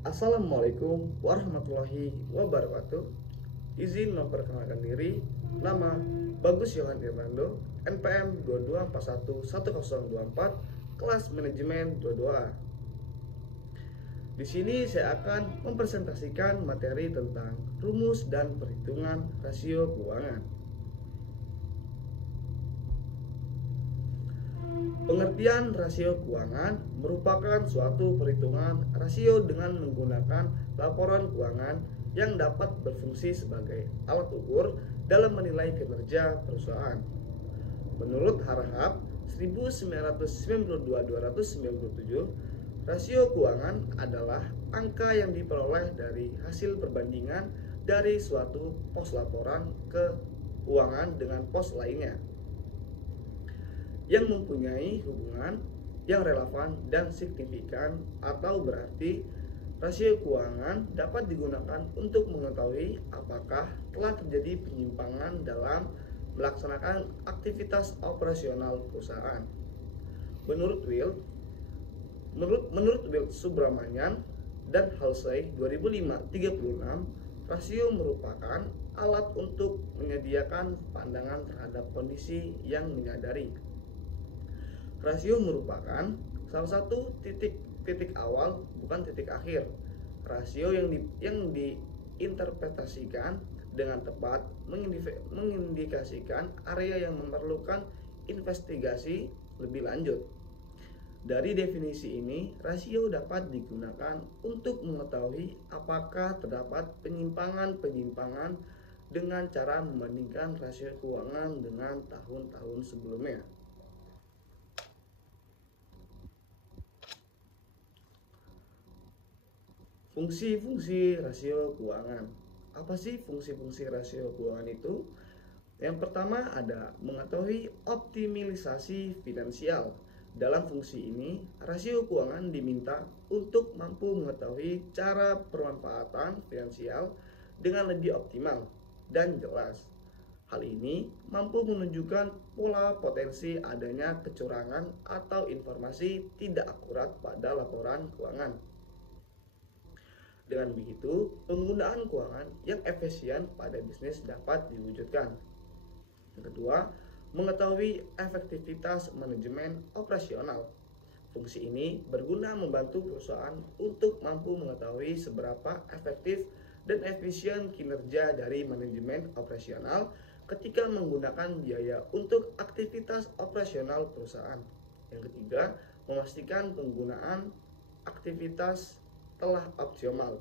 Assalamualaikum warahmatullahi wabarakatuh. Izin memperkenalkan diri. Nama Bagus Yohan Irnando, NPM 22411024, kelas manajemen 22A. Di sini saya akan mempresentasikan materi tentang rumus dan perhitungan rasio keuangan. Pengertian rasio keuangan merupakan suatu perhitungan rasio dengan menggunakan laporan keuangan yang dapat berfungsi sebagai alat ukur dalam menilai kinerja perusahaan. Menurut Harahap 1992-297, rasio keuangan adalah angka yang diperoleh dari hasil perbandingan dari suatu pos laporan keuangan dengan pos lainnya yang mempunyai hubungan yang relevan dan signifikan, atau berarti rasio keuangan dapat digunakan untuk mengetahui apakah telah terjadi penyimpangan dalam melaksanakan aktivitas operasional perusahaan. Menurut Wild Subramanian dan Halsey 2005-36, rasio merupakan alat untuk menyediakan pandangan terhadap kondisi yang menyadari. Rasio merupakan salah satu titik awal, bukan titik akhir. Rasio yang diinterpretasikan dengan tepat mengindikasikan area yang memerlukan investigasi lebih lanjut. Dari definisi ini, rasio dapat digunakan untuk mengetahui apakah terdapat penyimpangan-penyimpangan dengan cara membandingkan rasio keuangan dengan tahun-tahun sebelumnya. Fungsi-fungsi rasio keuangan. Apa sih fungsi-fungsi rasio keuangan itu? Yang pertama ada mengetahui optimalisasi finansial. Dalam fungsi ini, rasio keuangan diminta untuk mampu mengetahui cara pemanfaatan finansial dengan lebih optimal dan jelas. Hal ini mampu menunjukkan pola potensi adanya kecurangan atau informasi tidak akurat pada laporan keuangan. Dengan begitu, penggunaan keuangan yang efisien pada bisnis dapat diwujudkan. Yang kedua, mengetahui efektivitas manajemen operasional. Fungsi ini berguna membantu perusahaan untuk mampu mengetahui seberapa efektif dan efisien kinerja dari manajemen operasional ketika menggunakan biaya untuk aktivitas operasional perusahaan. Yang ketiga, memastikan penggunaan aktivitas telah optimal.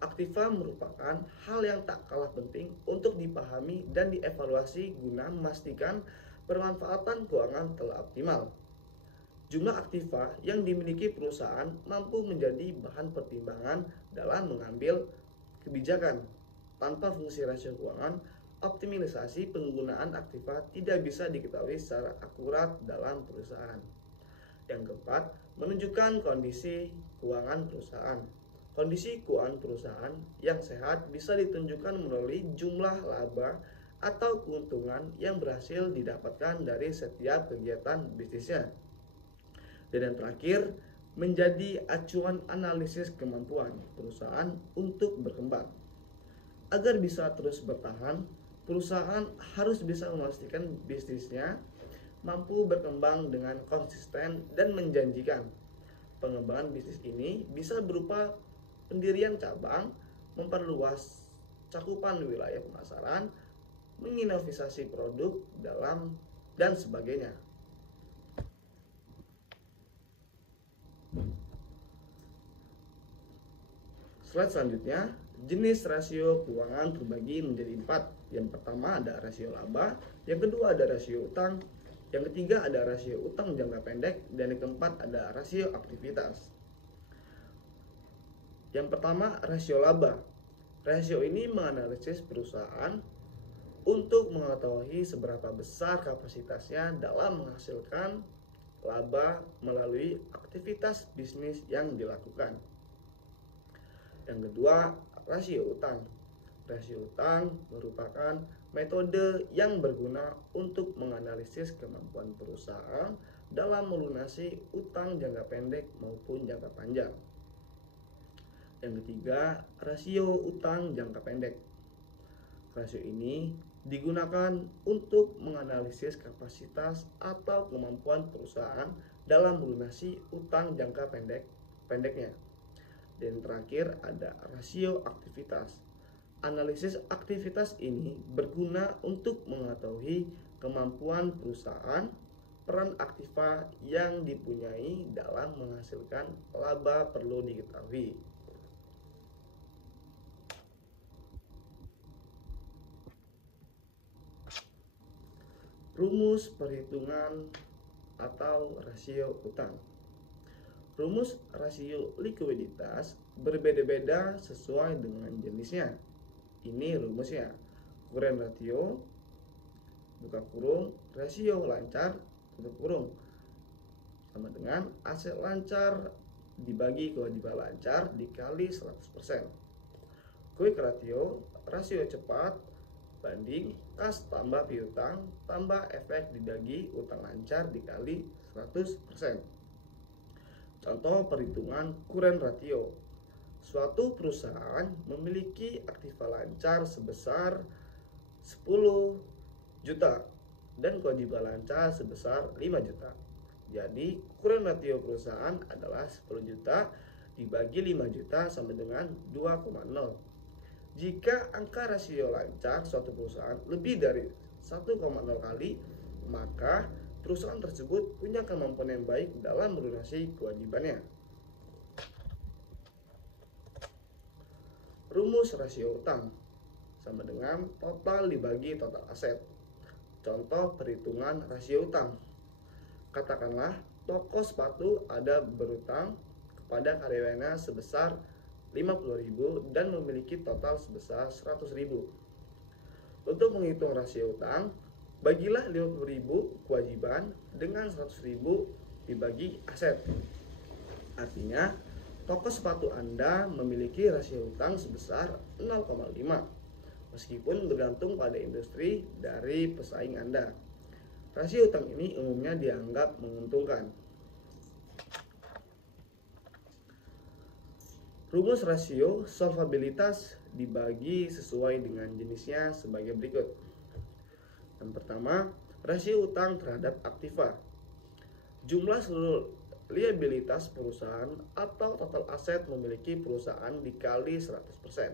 Aktiva merupakan hal yang tak kalah penting untuk dipahami dan dievaluasi guna memastikan pemanfaatan keuangan telah optimal. Jumlah aktiva yang dimiliki perusahaan mampu menjadi bahan pertimbangan dalam mengambil kebijakan. Tanpa fungsi rasio keuangan, optimalisasi penggunaan aktiva tidak bisa diketahui secara akurat dalam perusahaan. Yang keempat, menunjukkan kondisi keuangan perusahaan. Kondisi keuangan perusahaan yang sehat bisa ditunjukkan melalui jumlah laba atau keuntungan yang berhasil didapatkan dari setiap kegiatan bisnisnya. Dan yang terakhir, menjadi acuan analisis kemampuan perusahaan untuk berkembang. Agar bisa terus bertahan, perusahaan harus bisa memastikan bisnisnya mampu berkembang dengan konsisten dan menjanjikan. Pengembangan bisnis ini bisa berupa pendirian cabang, memperluas cakupan wilayah pemasaran, menginovasi produk dalam dan sebagainya. Slide selanjutnya, jenis rasio keuangan terbagi menjadi 4. Yang pertama ada rasio laba, yang kedua ada rasio utang, yang ketiga ada rasio utang jangka pendek, dan yang keempat ada rasio aktivitas. Yang pertama, rasio laba. Rasio ini menganalisis perusahaan untuk mengetahui seberapa besar kapasitasnya dalam menghasilkan laba melalui aktivitas bisnis yang dilakukan. Yang kedua, rasio utang. Rasio utang merupakan metode yang berguna untuk menganalisis kemampuan perusahaan dalam melunasi utang jangka pendek maupun jangka panjang. Yang ketiga, rasio utang jangka pendek. Rasio ini digunakan untuk menganalisis kapasitas atau kemampuan perusahaan dalam melunasi utang jangka pendeknya. Dan terakhir ada rasio aktivitas. Analisis aktivitas ini berguna untuk mengetahui kemampuan perusahaan, peran aktiva yang dipunyai dalam menghasilkan laba perlu diketahui. Rumus perhitungan atau rasio utang. Rumus rasio likuiditas berbeda-beda sesuai dengan jenisnya. Ini rumusnya. Current ratio, buka kurung, rasio lancar, tutup kurung, sama dengan aset lancar dibagi kewajiban lancar dikali 100%. Quick ratio, rasio cepat banding kas tambah piutang tambah efek dibagi utang lancar dikali 100%. Contoh perhitungan current ratio. Suatu perusahaan memiliki aktiva lancar sebesar 10 juta dan kewajiban lancar sebesar 5 juta. Jadi current ratio perusahaan adalah 10 juta dibagi 5 juta sama dengan 2,0. Jika angka rasio lancar suatu perusahaan lebih dari 1,0 kali, maka perusahaan tersebut punya kemampuan yang baik dalam melunasi kewajibannya. Rumus rasio utang sama dengan total dibagi total aset. Contoh perhitungan rasio utang. Katakanlah toko sepatu ada berutang kepada karyawannya sebesar 50.000 dan memiliki total sebesar 100.000. Untuk menghitung rasio utang, bagilah 50.000 kewajiban dengan 100.000 dibagi aset. Artinya, toko sepatu Anda memiliki rasio utang sebesar 0,5, meskipun bergantung pada industri dari pesaing Anda. Rasio utang ini umumnya dianggap menguntungkan. Rumus rasio solvabilitas dibagi sesuai dengan jenisnya sebagai berikut. Yang pertama, rasio utang terhadap aktiva. Jumlah seluruh liabilitas perusahaan atau total aset memiliki perusahaan dikali 100%.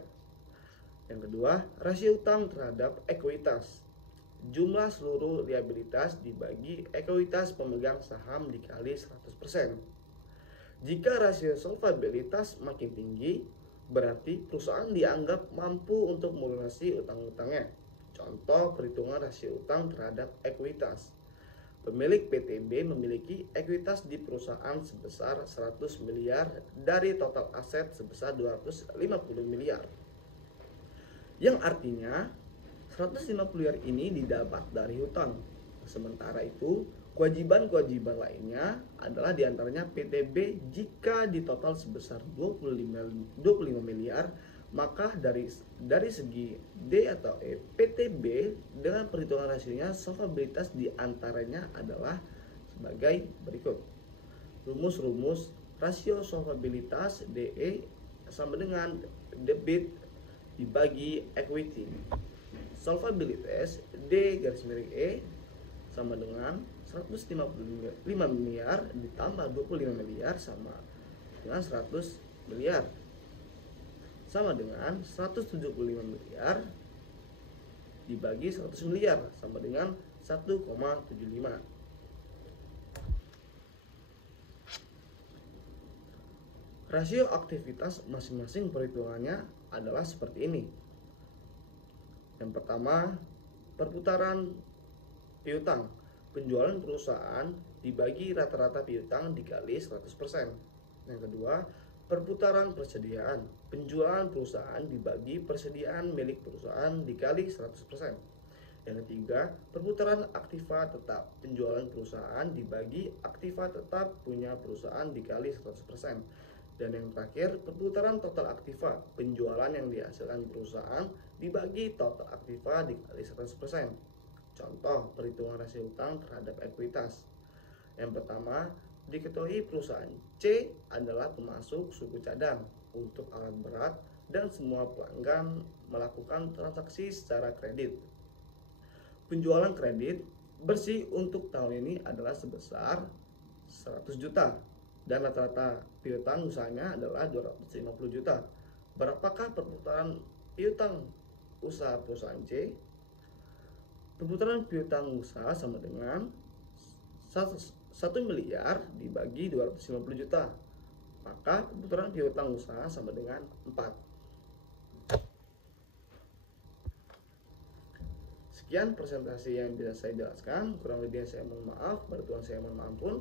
Yang kedua, rasio utang terhadap ekuitas. Jumlah seluruh liabilitas dibagi ekuitas pemegang saham dikali 100%. Jika rasio solvabilitas makin tinggi, berarti perusahaan dianggap mampu untuk melunasi utang-utangnya. Contoh perhitungan rasio utang terhadap ekuitas. Pemilik PTB memiliki ekuitas di perusahaan sebesar 100 miliar dari total aset sebesar 250 miliar. Yang artinya 150 miliar ini didapat dari hutang. Sementara itu, kewajiban-kewajiban lainnya adalah diantaranya PTB jika di total sebesar 25 miliar, maka dari segi D atau E, PTB dengan perhitungan rasionya solvabilitas diantaranya adalah sebagai berikut. Rumus rasio solvabilitas DE sama dengan debit dibagi equity. Solvabilitas D garis miring E sama dengan 155 miliar ditambah 25 miliar sama dengan 100 miliar sama dengan 175 miliar dibagi 100 miliar sama dengan 1,75. Rasio aktivitas masing-masing perhitungannya adalah seperti ini. Yang pertama, perputaran piutang. Penjualan perusahaan dibagi rata-rata piutang dikali 100%. Yang kedua, perputaran persediaan. Penjualan perusahaan dibagi persediaan milik perusahaan dikali 100%. Yang ketiga, perputaran aktiva tetap. Penjualan perusahaan dibagi aktiva tetap punya perusahaan dikali 100%. Dan yang terakhir, perputaran total aktiva. Penjualan yang dihasilkan perusahaan dibagi total aktiva dikali 100%. Contoh perhitungan rasio utang terhadap ekuitas. Yang pertama, diketahui perusahaan C adalah pemasok suku cadang. untuk alat berat dan semua pelanggan melakukan transaksi secara kredit. Penjualan kredit bersih untuk tahun ini adalah sebesar 100 juta dan rata-rata piutang usahanya adalah 250 juta. Berapakah perputaran piutang usaha perusahaan C? Perputaran piutang usaha sama dengan 1 miliar dibagi 250 juta. Maka perputaran piutang usaha sama dengan 4. Sekian presentasi yang bisa saya jelaskan. Kurang lebihnya saya mohon maaf. Pada Tuhan saya mohon ampun.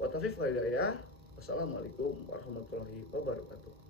Wa taufiq wal hidayah. Wassalamualaikum warahmatullahi wabarakatuh.